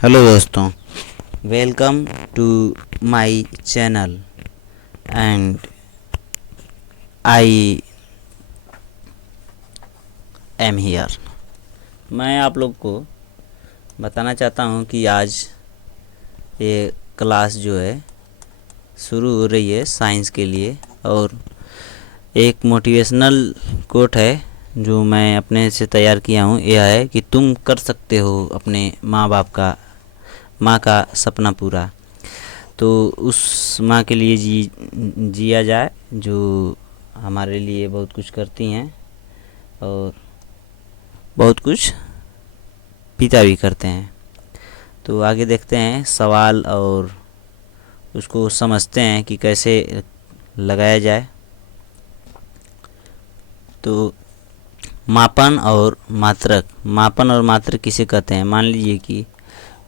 Hello दोस्तों, welcome to my channel and I am here. मैं आप लोग को बताना चाहता हूँ कि आज ये क्लास जो है शुरू हो रही है साइंस के लिए, और एक मोटिवेशनल कोट है जो मैं अपने से तैयार किया हूँ। यह है कि तुम कर सकते हो अपने माँ का सपना पूरा। तो उस माँ के लिए जिया जाए जो हमारे लिए बहुत कुछ करती हैं और बहुत कुछ पिता भी करते हैं। तो आगे देखते हैं सवाल और उसको समझते हैं कि कैसे लगाया जाए। तो मापन और मात्रक किसे कहते हैं? मान लीजिए कि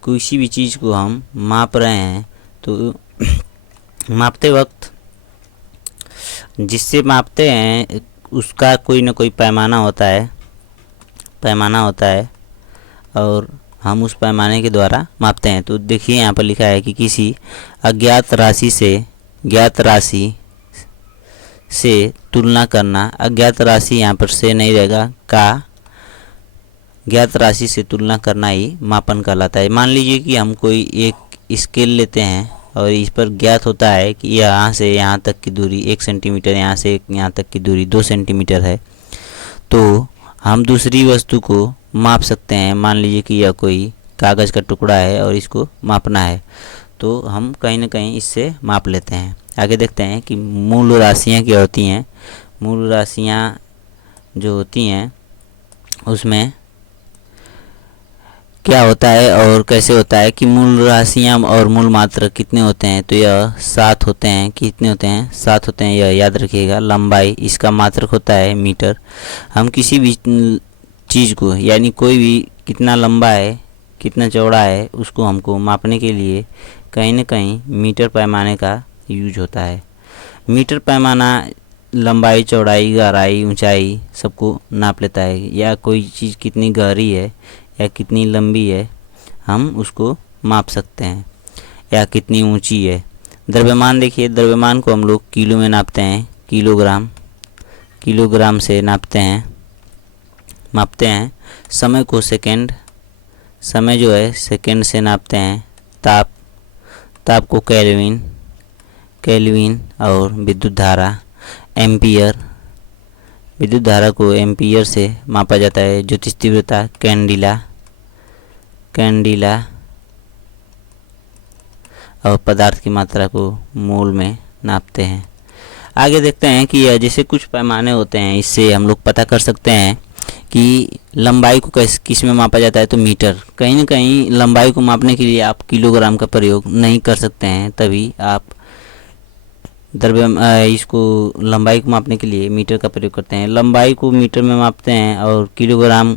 किसी भी चीज़ को हम माप रहे हैं, तो मापते वक्त जिससे मापते हैं उसका कोई ना कोई पैमाना होता है और हम उस पैमाने के द्वारा मापते हैं। तो देखिए यहाँ पर लिखा है कि किसी अज्ञात राशि से तुलना करना। अज्ञात राशि यहाँ पर से नहीं रहेगा, का ज्ञात राशि से तुलना करना ही मापन कहलाता है। मान लीजिए कि हम कोई एक स्केल लेते हैं और इस पर ज्ञात होता है कि यहाँ से यहाँ तक की दूरी 1 सेंटीमीटर, यहाँ से यहाँ तक की दूरी 2 सेंटीमीटर है। तो हम दूसरी वस्तु को माप सकते हैं। मान लीजिए कि यह कोई कागज़ का टुकड़ा है और इसको मापना है, तो हम कहीं ना कहीं इससे माप लेते हैं। आगे देखते हैं कि मूल राशियाँ क्या होती हैं। मूल राशियाँ जो होती हैं उसमें क्या होता है और कैसे होता है कि मूल राशियाँ और मूल मात्रक कितने होते हैं? तो यह 7 होते हैं। कितने होते हैं? 7 होते हैं, यह याद रखिएगा। लंबाई, इसका मात्रक होता है मीटर। हम किसी भी चीज़ को, यानी कोई भी कितना लंबा है कितना चौड़ा है, उसको हमको मापने के लिए कहीं ना कहीं मीटर पैमाने का यूज होता है। मीटर पैमाना लंबाई, चौड़ाई, गहराई, ऊंचाई सबको नाप लेता है। या कोई चीज़ कितनी गहरी है या कितनी लंबी है, हम उसको माप सकते हैं, या कितनी ऊंची है। द्रव्यमान देखिए, द्रव्यमान को हम लोग किलो में नापते हैं। किलोग्राम से मापते हैं। समय को समय जो है सेकंड से नापते हैं। ताप को केल्विन और विद्युत धारा एम्पियर। विद्युत धारा को एम्पियर से मापा जाता है। ज्योतिष तीव्रता कैंडिला और पदार्थ की मात्रा को मोल में नापते हैं। आगे देखते हैं कि यह जैसे कुछ पैमाने होते हैं, इससे हम लोग पता कर सकते हैं कि लंबाई को किस में मापा जाता है। तो मीटर। कहीं ना कहीं लंबाई को मापने के लिए आप किलोग्राम का प्रयोग नहीं कर सकते हैं, तभी आप इसको लंबाई को मापने के लिए मीटर का प्रयोग करते हैं। लंबाई को मीटर में मापते हैं और किलोग्राम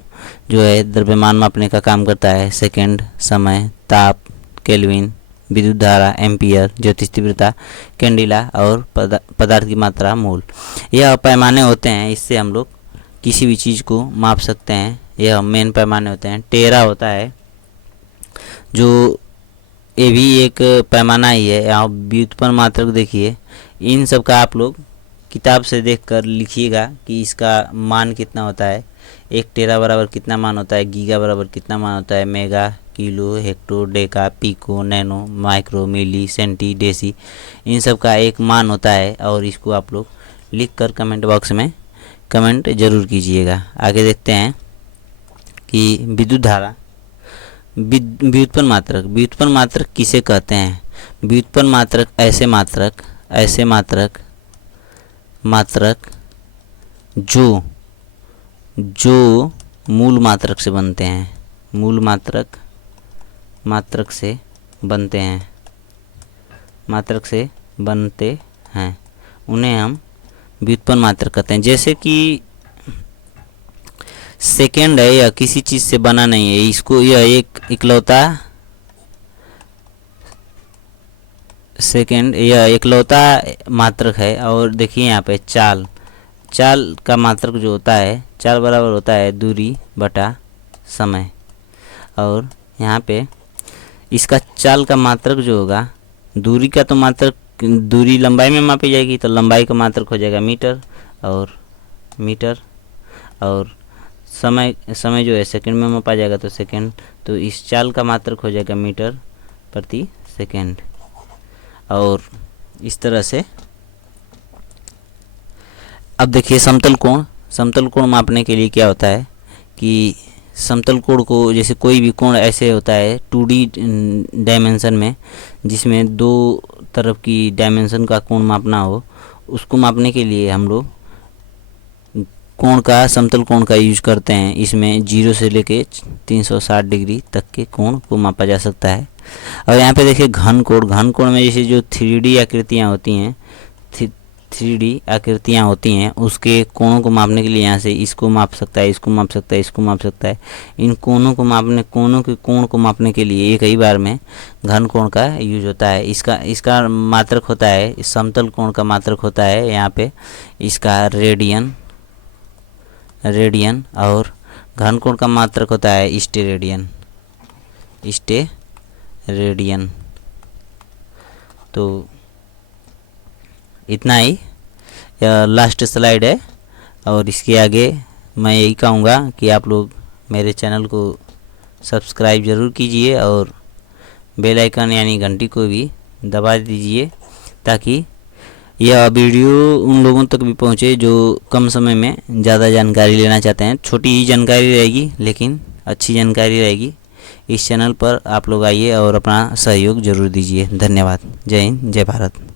जो है द्रव्यमान मापने का काम करता है। सेकंड, समय, ताप, केल्विन, विद्युत धारा एम्पियर, ज्योतिष तीव्रता कैंडिला और पदार्थ की मात्रा मोल। यह पैमाने होते हैं, इससे हम लोग किसी भी चीज़ को माप सकते हैं। यह मेन पैमाने होते हैं। टेरा होता है जो ये भी एक पैमाना ही है। आप व्युत्पन्न मात्रक देखिए, इन सब का आप लोग किताब से देखकर लिखिएगा कि इसका मान कितना होता है। 1 टेरा बराबर कितना मान होता है, गीगा बराबर कितना मान होता है, mega, kilo, hecto, deca, pico, nano, micro, milli, centi, deci, इन सब का एक मान होता है। और इसको आप लोग लिख कर कमेंट बॉक्स में कमेंट ज़रूर कीजिएगा। आगे देखते हैं कि विद्युत धारा, व्युत्पन्न मात्रक किसे कहते हैं? व्युत्पन्न मात्रक ऐसे मात्रक जो मूल मात्रक से बनते हैं। मूल मात्रक से बनते हैं, उन्हें हम व्युत्पन्न मात्रक कहते हैं। जैसे कि सेकेंड है, या किसी चीज़ से बना नहीं है, इसको यह एक इकलौता मात्रक है। और देखिए यहाँ पे चाल का मात्रक जो होता है, चाल बराबर होता है दूरी बटा समय। और यहाँ पे इसका चाल का मात्रक जो होगा, दूरी का तो मात्रक, दूरी लंबाई में मापी जाएगी तो लंबाई का मात्रक हो जाएगा मीटर, और समय जो है सेकंड में मापा जाएगा तो सेकंड, तो इस चाल का मात्रक हो जाएगा मीटर प्रति सेकंड। और इस तरह से अब देखिए समतल कोण मापने के लिए क्या होता है कि समतल कोण को, जैसे कोई भी कोण ऐसे होता है 2D डायमेंशन में, जिसमें दो तरफ की डायमेंशन का कोण मापना हो, उसको मापने के लिए हम लोग समतल कोण का यूज करते हैं। इसमें 0 से लेके 360 डिग्री तक के कोण को मापा जा सकता है। और यहाँ पे देखिए घन कोण में जैसे जो 3D आकृतियाँ होती हैं उसके कोणों को मापने के लिए यहाँ से इसको माप सकता है, इसको माप सकता है, इसको माप सकता है। इन कोणों के कोण को मापने के लिए एक ही बार में घन कोण का यूज होता है। इसका मात्रक होता है, समतल कोण का मात्रक होता है यहाँ पे इसका रेडियन, और घन कोण का मात्रक होता है स्टेरेडियन। तो इतना ही, यह लास्ट स्लाइड है। और इसके आगे मैं यही कहूँगा कि आप लोग मेरे चैनल को सब्सक्राइब ज़रूर कीजिए और बेल आइकन यानी घंटी को भी दबा दीजिए, ताकि यह वीडियो उन लोगों तक भी पहुँचे जो कम समय में ज़्यादा जानकारी लेना चाहते हैं। छोटी ही जानकारी रहेगी लेकिन अच्छी जानकारी रहेगी। इस चैनल पर आप लोग आइए और अपना सहयोग ज़रूर दीजिए। धन्यवाद। जय हिंद, जय भारत।